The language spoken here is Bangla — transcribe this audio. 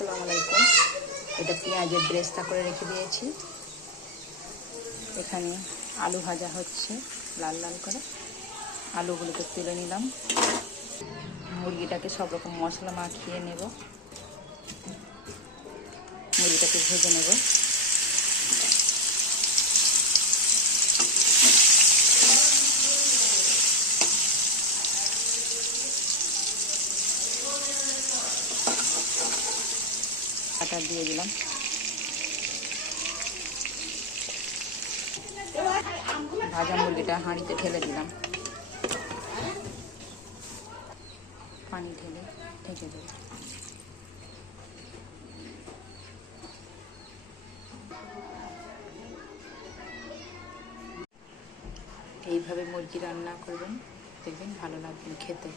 আসসালামু আলাইকুম। এটা পেঁয়াজের ব্রেস্তা করে রেখে দিয়েছি। এখানে আলু ভাজা হচ্ছে লাল লাল করে। আলুগুলোকে তুলে নিলাম। মুরগিটাকে সব রকম মশলা মাখিয়ে নেব। মুরগিটাকে ভেজে নেব। আটা দিয়ে দিলাম। ভাজা মুরগিটা হাঁড়িতে ঢেলে দিলাম। পানি ঢেলে ঢেকে দেব। এইভাবে মুরগি রান্না করবেন, দেখবেন ভালো লাগবে খেতে।